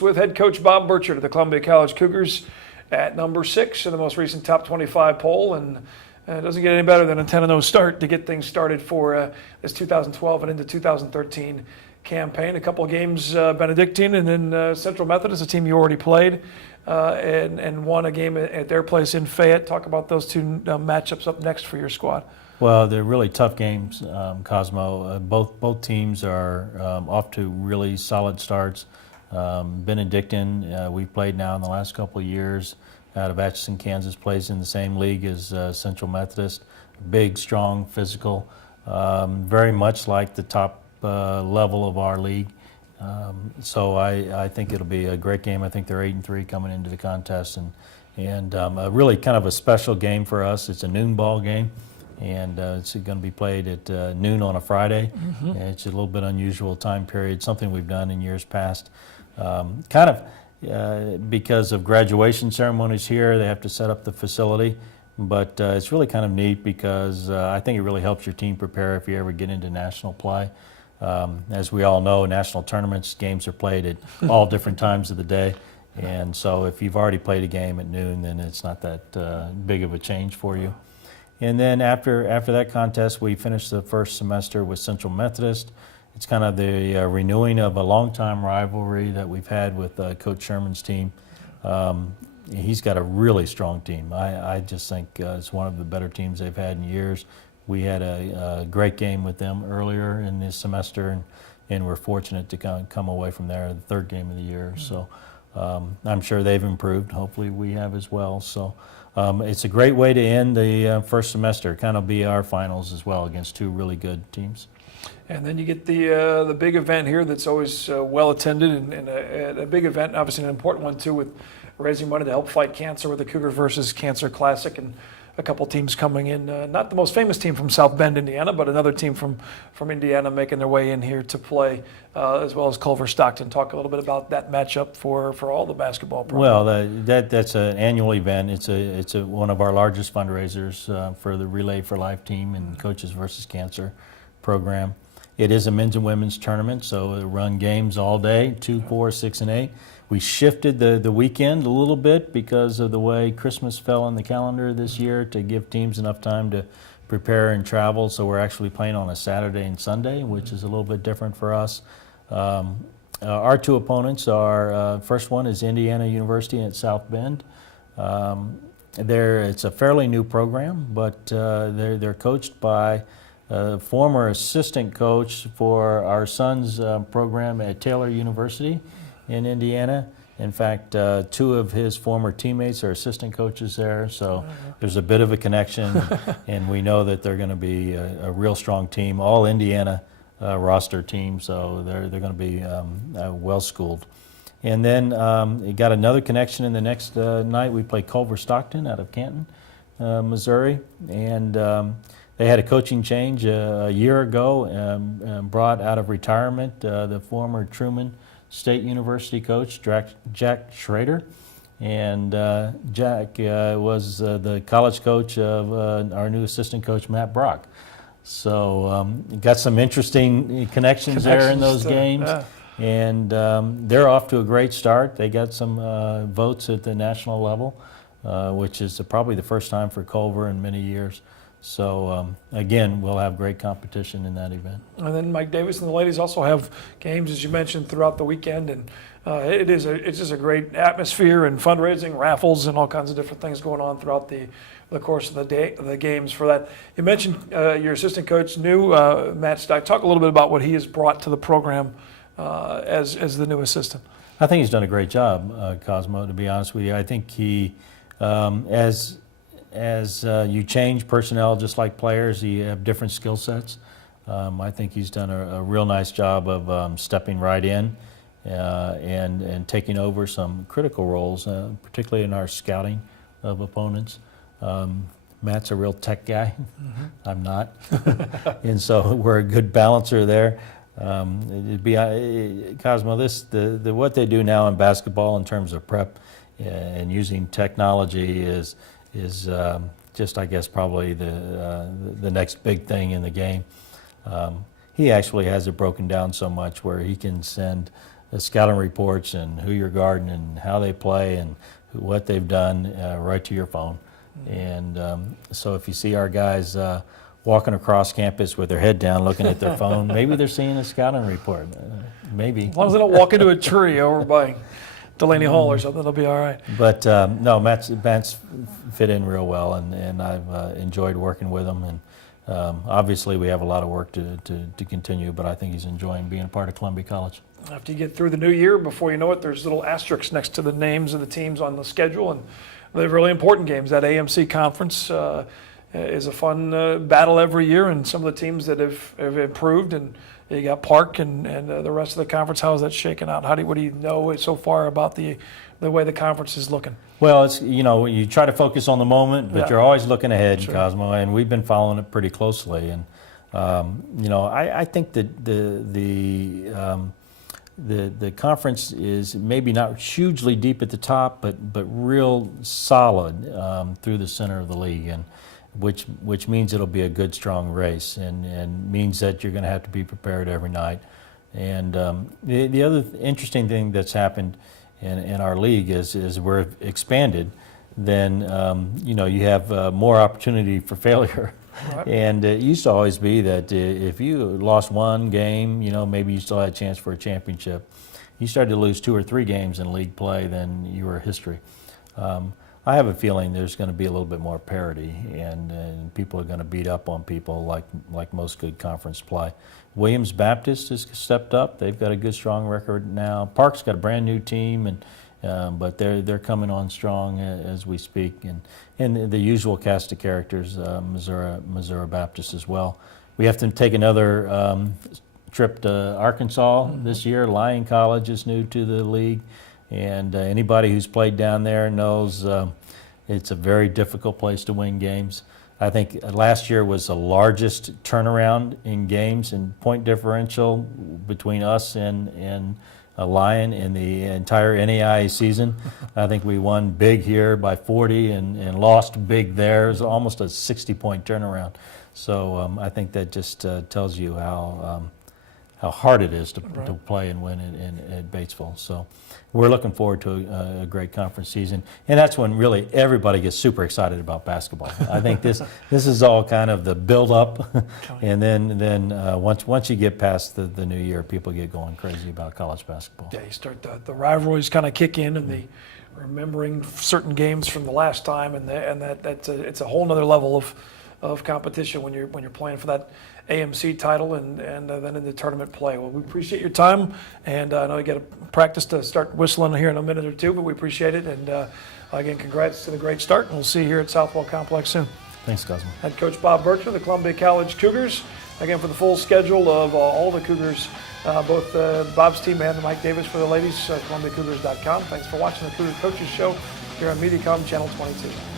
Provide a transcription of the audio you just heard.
With head coach Bob Burchard of the Columbia College Cougars at number 6 in the most recent top 25 poll, and it doesn't get any better than a 10-0 start to get things started for this 2012 and into 2013 campaign. A couple of games Benedictine and then Central Methodist, a team you already played, and won a game at their place in Fayette. Talk about those two matchups up next for your squad. Well, they're really tough games, Cosmo. Both teams are off to really solid starts. Benedictine, we've played now in the last couple of years out of Atchison, Kansas, plays in the same league as Central Methodist. Big, strong, physical, very much like the top level of our league. So I think it'll be a great game. I think they're 8-3 coming into the contest, and a really kind of a special game for us. It's a noon ball game, and it's going to be played at noon on a Friday. Mm-hmm. It's a little bit unusual time period, something we've done in years past. Because of graduation ceremonies here, they have to set up the facility, but it's really kind of neat because I think it really helps your team prepare if you ever get into national play. As we all know, national tournaments, games are played at all different times of the day, and so if you've already played a game at noon, then it's not that big of a change for you. And then after that contest, we finished the first semester with Central Methodist. It's kind of the renewing of a long-time rivalry that we've had with Coach Sherman's team. He's got a really strong team. I just think it's one of the better teams they've had in years. We had a great game with them earlier in this semester, and we're fortunate to come away from there the third game of the year. So I'm sure they've improved. Hopefully we have as well. So it's a great way to end the first semester. Kind of be our finals as well against two really good teams. And then you get the big event here that's always well attended, and a big event, obviously an important one too, with raising money to help fight cancer with the Cougars versus Cancer Classic, and a couple teams coming in. Not the most famous team from South Bend, Indiana, but another team from Indiana making their way in here to play, as well as Culver Stockton. Talk a little bit about that matchup for all the basketball programs. Well, that's an annual event. It's one of our largest fundraisers for the Relay for Life team and Coaches versus Cancer program. It is a men's and women's tournament, so it run games all day, 2, 4, 6, and 8. We shifted the weekend a little bit because of the way Christmas fell on the calendar this year to give teams enough time to prepare and travel, so we're actually playing on a Saturday and Sunday, which is a little bit different for us. Our two opponents are, first one is Indiana University at South Bend. It's a fairly new program, but they're coached by former assistant coach for our son's program at Taylor University in Indiana. In fact, two of his former teammates are assistant coaches there, so there's a bit of a connection, and we know that they're going to be a real strong team, all Indiana roster team, so they're going to be well schooled. And then you got another connection in the next night. We play Culver Stockton out of Canton, Missouri, and they had a coaching change a year ago, brought out of retirement the former Truman State University coach, Jack Schrader. And Jack was the college coach of our new assistant coach, Matt Brock. So got some interesting connections there in those games. Yeah. And they're off to a great start. They got some votes at the national level, which is probably the first time for Culver in many years. So, again, we'll have great competition in that event. And then Mike Davis and the ladies also have games, as you mentioned, throughout the weekend. And it's just a great atmosphere and fundraising, raffles, and all kinds of different things going on throughout the course of the day, the games for that. You mentioned your assistant coach, Matt Stock. Talk a little bit about what he has brought to the program as the new assistant. I think he's done a great job, Cosmo, to be honest with you. I think he, as you change personnel just like players, you have different skill sets. I think he's done a real nice job of stepping right in and taking over some critical roles, particularly in our scouting of opponents. Matt's a real tech guy. Mm-hmm. I'm not. And so we're a good balancer there. Cosmo, what they do now in basketball in terms of prep and using technology is just, I guess, probably the next big thing in the game. He actually has it broken down so much where he can send scouting reports and who you're guarding and how they play and what they've done right to your phone. And so if you see our guys walking across campus with their head down looking at their phone, maybe they're seeing a scouting report. Maybe. As long as they don't walk into a tree over by Delaney Hall or something, they'll be all right. But no, Matt's fit in real well, and I've enjoyed working with him. And obviously we have a lot of work to continue, but I think he's enjoying being a part of Columbia College. After you get through the new year, before you know it, there's little asterisks next to the names of the teams on the schedule, and they're really important games. That AMC conference is a fun battle every year, and some of the teams that have improved, and you got Park and the rest of the conference. How is that shaking out? What do you know so far about the way the conference is looking? Well, it's, you try to focus on the moment, but Yeah. You're always looking ahead, Sure. Cosmo, and we've been following it pretty closely. And I think that the conference is maybe not hugely deep at the top, but real solid through the center of the league, and which means it'll be a good, strong race, and means that you're going to have to be prepared every night. And the other interesting thing that's happened in our league is we're expanded. Then you have more opportunity for failure. Right. And it used to always be that if you lost one game, maybe you still had a chance for a championship. You started to lose 2 or 3 games in league play, then you were history. I have a feeling there's going to be a little bit more parity, and people are going to beat up on people like most good conference play. Williams Baptist has stepped up. They've got a good, strong record now. Park's got a brand new team, but they're coming on strong as we speak, and the usual cast of characters, Missouri Baptist as well. We have to take another trip to Arkansas this year. Lyon College is new to the league, and anybody who's played down there knows it's a very difficult place to win games. I think last year was the largest turnaround in games and point differential between us and Lyon in the entire NAIA season. I think we won big here by 40 and lost big there. It was almost a 60-point turnaround. So I think that just tells you how hard it is to play and win at Batesville. So we're looking forward to a great conference season, and that's when really everybody gets super excited about basketball. I think this is all kind of the build-up, and then once you get past the new year, people get going crazy about college basketball. Yeah, you start the rivalries kind of kick in, and the remembering certain games from the last time, and it's a whole nother level of competition when you're playing for that AMC title and then in the tournament play. Well, we appreciate your time, and I know you got to practice to start whistling here in a minute or two, but we appreciate it. And again, congrats to the great start, and we'll see you here at Southwell Complex soon. Thanks, Cosmo. Head coach Bob Bircher, the Columbia College Cougars. Again, for the full schedule of all the Cougars, both Bob's team and Mike Davis for the ladies, ColumbiaCougars.com. Thanks for watching the Cougar Coaches Show here on Mediacom Channel 22.